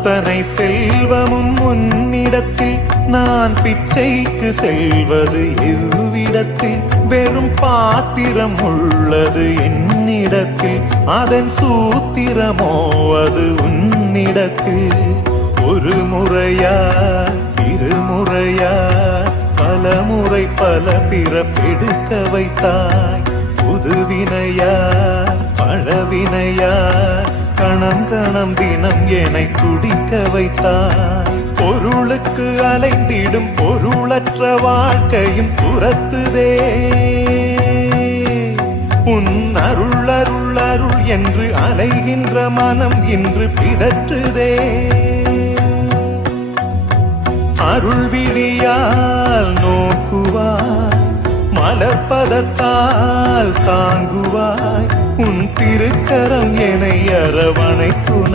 அத்தனை செல்வமும் உன்னிடத்தில் நான் பிச்சைக்கு செல்வது எவ்விடத்தில் வெறும் பாத்திரம் உள்ளது என்னிடத்தில் அதன் சூத்திரமோ அது உன்னிடத்தில் ஒரு முறையா இருமுறையா பல முறை பல பிறப்பெடுக்க வைத்தாய் புதுவினையா பழவினையா கணம் கணம் தினம் என்னை துடிக்க வைத்தாய் பொருளுக்கு அலைந்திடும் பொருளற்ற வாழ்க்கையும் துரத்துதே உன் அருள் அருள் அருள் என்று அலைகின்ற மனம் இன்று பிதற்றுதே அருள் விழியால் நோக்குவாய் மலர்பதத்தால் தாங்குவாய் உன் திருக்கரம் என்னை அரவணைக்கும்